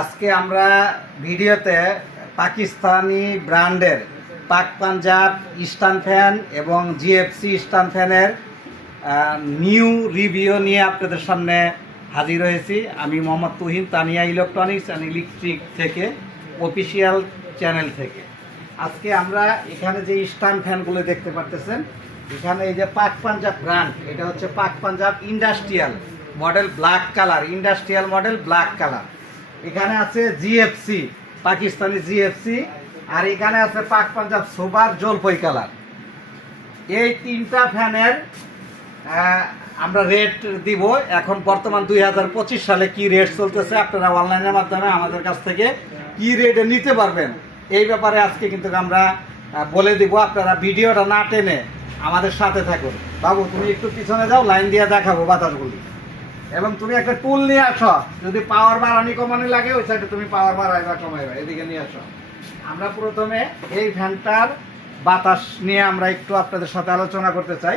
আজকে আমরা ভিডিওতে পাকিস্তানি ব্র্যান্ডের পাক পাঞ্জাব ইস্টার্ন ফ্যান এবং জিএফসি ইস্টার্ন ফ্যানের নিউ রিভিউ নিয়ে আপনাদের সামনে হাজির হয়েছি আমি Mohammad Tuhin Tania electronics and electric থেকে অফিসিয়াল চ্যানেল থেকে আজকে আমরা এখানে যে ইস্টার্ন ফ্যানগুলো দেখতে পারতেছেন এখানে এই যে পাক পাঞ্জাব ব্র্যান্ড এটা হচ্ছে Pak Punjab industrial model black colour industrial model black colour এখানে আছে জিএফসি পাকিস্তানি জিএফসি আর এখানে আছে পাক পাঞ্জাব সুপার জলপাই কালার এই তিনটা ফ্যানের আমরা রেট দিব এখন বর্তমান দুই সালে কি রেট চলতেছে আপনারা অনলাইনের মাধ্যমে আমাদের কাছ থেকে কি রেটে নিতে পারবেন এই ব্যাপারে আজকে কিন্তু আমরা বলে দিব আপনারা ভিডিওটা না টেনে আমাদের সাথে থাকুন বাবু তুমি একটু পিছনে যাও লাইন দিয়ে দেখাবো বাতাসগুলি এবং তুমি একটা টুল নিয়ে আসো যদি পাওয়ার বাড়ানি কমানি লাগে ওই সাইডে তুমি পাওয়ার বাড়াইবা কমাইবা এদিকে নিয়ে আসো আমরা প্রথমে এই ফ্যানটার বাতাস নিয়ে আমরা একটু আপনাদের সাথে আলোচনা করতে চাই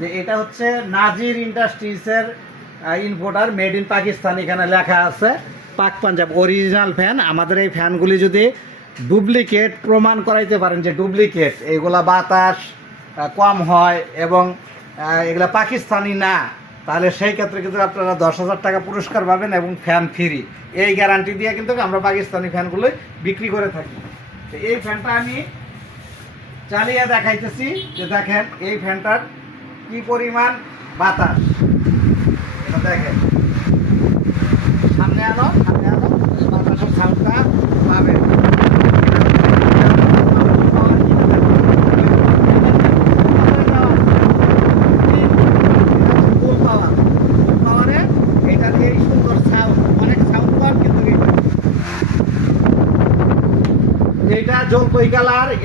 যে এটা হচ্ছে নাজির ইন্ডাস্ট্রিজের ইনভোটার মেড ইন পাকিস্তান এখানে লেখা আছে পাক পাঞ্জাব অরিজিনাল ফ্যান আমাদের এই ফ্যানগুলি যদি ডুপ্লিকেট প্রমাণ করাইতে পারেন যে ডুপ্লিকেট এগুলা বাতাস কম হয় এবং এগুলা পাকিস্তানি না তাহলে সেই ক্ষেত্রে কিন্তু আপনারা দশ হাজার টাকা পুরস্কার পাবেন এবং ফ্যান ফ্রি এই গ্যারান্টি দিয়ে কিন্তু আমরা পাকিস্তানি ফ্যানগুলো বিক্রি করে থাকি তো এই ফ্যানটা আমি চালিয়ে দেখাইতেছি যে দেখেন এই ফ্যানটার কি পরিমাণ বাতাস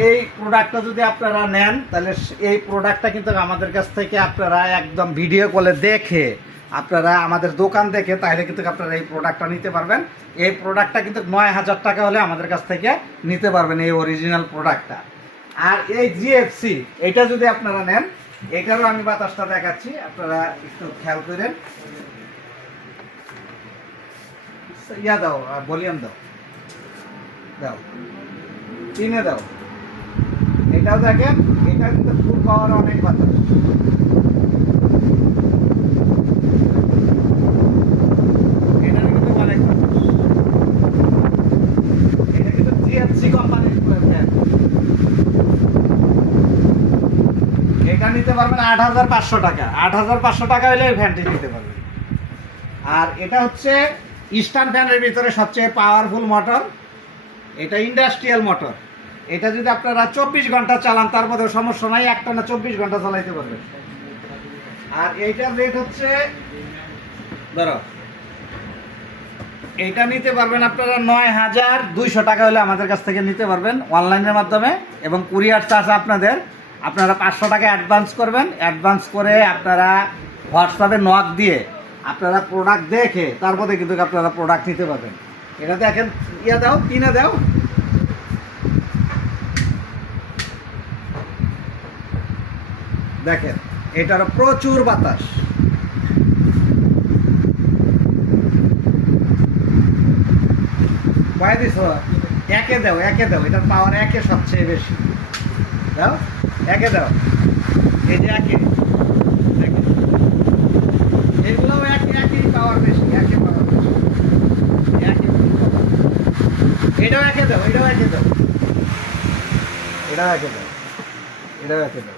এই প্রোডাক্টটা যদি আপনারা নেন তাহলে এই প্রোডাক্টটা কিন্তু আমাদের কাছ থেকে আপনারা একদম ভিডিও কলে দেখে আপনারা আমাদের দোকান দেখে তাহলে কিন্তু আপনারা এই প্রোডাক্টটা নিতে পারবেন এই প্রোডাক্টটা কিন্তু নয় হাজার টাকা হলে আমাদের কাছ থেকে নিতে পারবেন এই অরিজিনাল প্রোডাক্টটা আর এই জিএফসি এটা যদি আপনারা নেন এটারও আমি বাতাসটা দেখাচ্ছি আপনারা একটু খেয়াল করেন ইয়া দাও বলিয়ান দাও দাও কিনে দাও এটা দেখেন এটা কিন্তু ফুল পাওয়ার অনেক কথা নিতে পারবেন আট হাজার পাঁচশো টাকা আট হাজার পাঁচশো টাকা হলে এই ফ্যানটি নিতে পারবেন আর এটা হচ্ছে ইস্টার্ন ফ্যানের ভিতরে সবচেয়ে পাওয়ারফুল মোটর এটা ইন্ডাস্ট্রিয়াল মোটর এটা যদি আপনারা চব্বিশ ঘন্টা চালান তার মধ্যে সমস্যা নাই একটা না চব্বিশ ঘন্টা চালাইতে পারবেন আর এইটার রেট হচ্ছে ধরো এটা নিতে পারবেন আপনারা নয় হাজার দুইশো টাকা হলে আমাদের কাছ থেকে নিতে পারবেন অনলাইনের মাধ্যমে এবং কুরিয়ার চার্জ আপনাদের আপনারা পাঁচশো টাকা অ্যাডভান্স করবেন অ্যাডভান্স করে আপনারা হোয়াটসঅ্যাপে নক দিয়ে আপনারা প্রোডাক্ট দেখে তারপরে কিন্তু আপনারা প্রোডাক্ট নিতে পারবেন এটা দেখেন ইয়ে দাও কিনে দাও দেখেন এটার প্রচুর বাতাস কয়ে দিস একে দাও একে দাও এটার পাওয়ার একে সবচেয়ে বেশি দাও একে দাও এই যে এগুলোও এক একই পাওয়ার বেশি একে পাওয়ার একে এটাও একে দাও এটাও একে দাও এটাও একে দাও এটাও একে দাও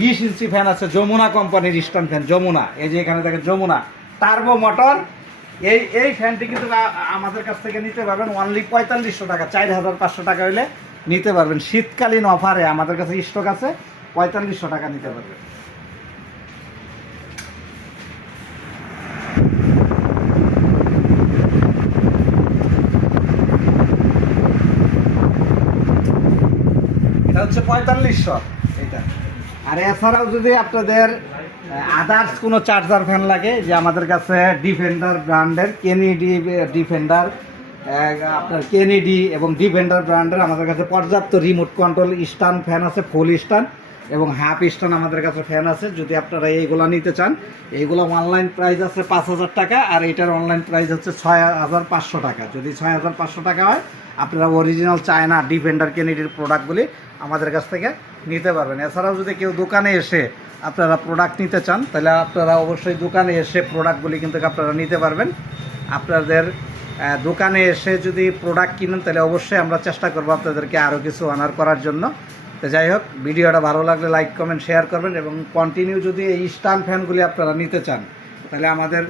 বিশ ইঞ্চি ফ্যান আছে যমুনা কোম্পানির স্টোন ফ্যান যমুনা এই যে এখানে দেখেন যমুনা টার্বো মোটর এই এই ফ্যানটি কিন্তু আমাদের কাছ থেকে নিতে পারবেন অনলি পঁয়তাল্লিশশো টাকা চার হাজার পাঁচশো টাকা হইলে নিতে পারবেন শীতকালীন অফারে আমাদের কাছে স্টক আছে পঁয়তাল্লিশশো টাকা নিতে পারবেন এটা হচ্ছে পঁয়তাল্লিশশো আর এছাড়াও যদি আপনাদের আদার্স কোনো চার্জার ফ্যান লাগে যে আমাদের কাছে ডিফেন্ডার ব্র্যান্ডের কেনিডি ডিফেন্ডার আপনার কেনিডি এবং ডিফেন্ডার ব্র্যান্ডের আমাদের কাছে পর্যাপ্ত রিমোট কন্ট্রোল স্টান ফ্যান আছে ফুল স্টান এবং হাফ স্টান আমাদের কাছে ফ্যান আছে যদি আপনারা এইগুলো নিতে চান এইগুলো অনলাইন প্রাইস আছে পাঁচ হাজার টাকা আর এটার অনলাইন প্রাইস হচ্ছে ছয় হাজার পাঁচশো টাকা যদি ছয় হাজার পাঁচশো টাকা হয় আপনারা অরিজিনাল চায়না ডিফেন্ডার কেনিডির প্রোডাক্টগুলি আমাদের কাছ থেকে নিতে পারবেন এছাড়াও যদি কেউ দোকানে এসে আপনারা প্রোডাক্ট নিতে চান তাহলে আপনারা অবশ্যই দোকানে এসে প্রোডাক্টগুলি কিন্তু আপনারা নিতে পারবেন আপনাদের দোকানে এসে যদি প্রোডাক্ট কিনেন তাহলে অবশ্যই আমরা চেষ্টা করবো আপনাদেরকে আরও কিছু অনার করার জন্য তো যাই হোক ভিডিওটা ভালো লাগলে লাইক কমেন্ট শেয়ার করবেন এবং কন্টিনিউ যদি এই স্টান ফ্যানগুলি আপনারা নিতে চান তাহলে আমাদের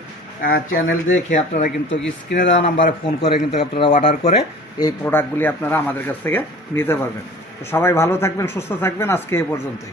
চ্যানেল দেখে আপনারা কিন্তু স্ক্রিনে দেওয়া নাম্বারে ফোন করে কিন্তু আপনারা অর্ডার করে এই প্রোডাক্টগুলি আপনারা আমাদের কাছ থেকে নিতে পারবেন সবাই ভালো থাকবেন সুস্থ থাকবেন আজকে এ পর্যন্তই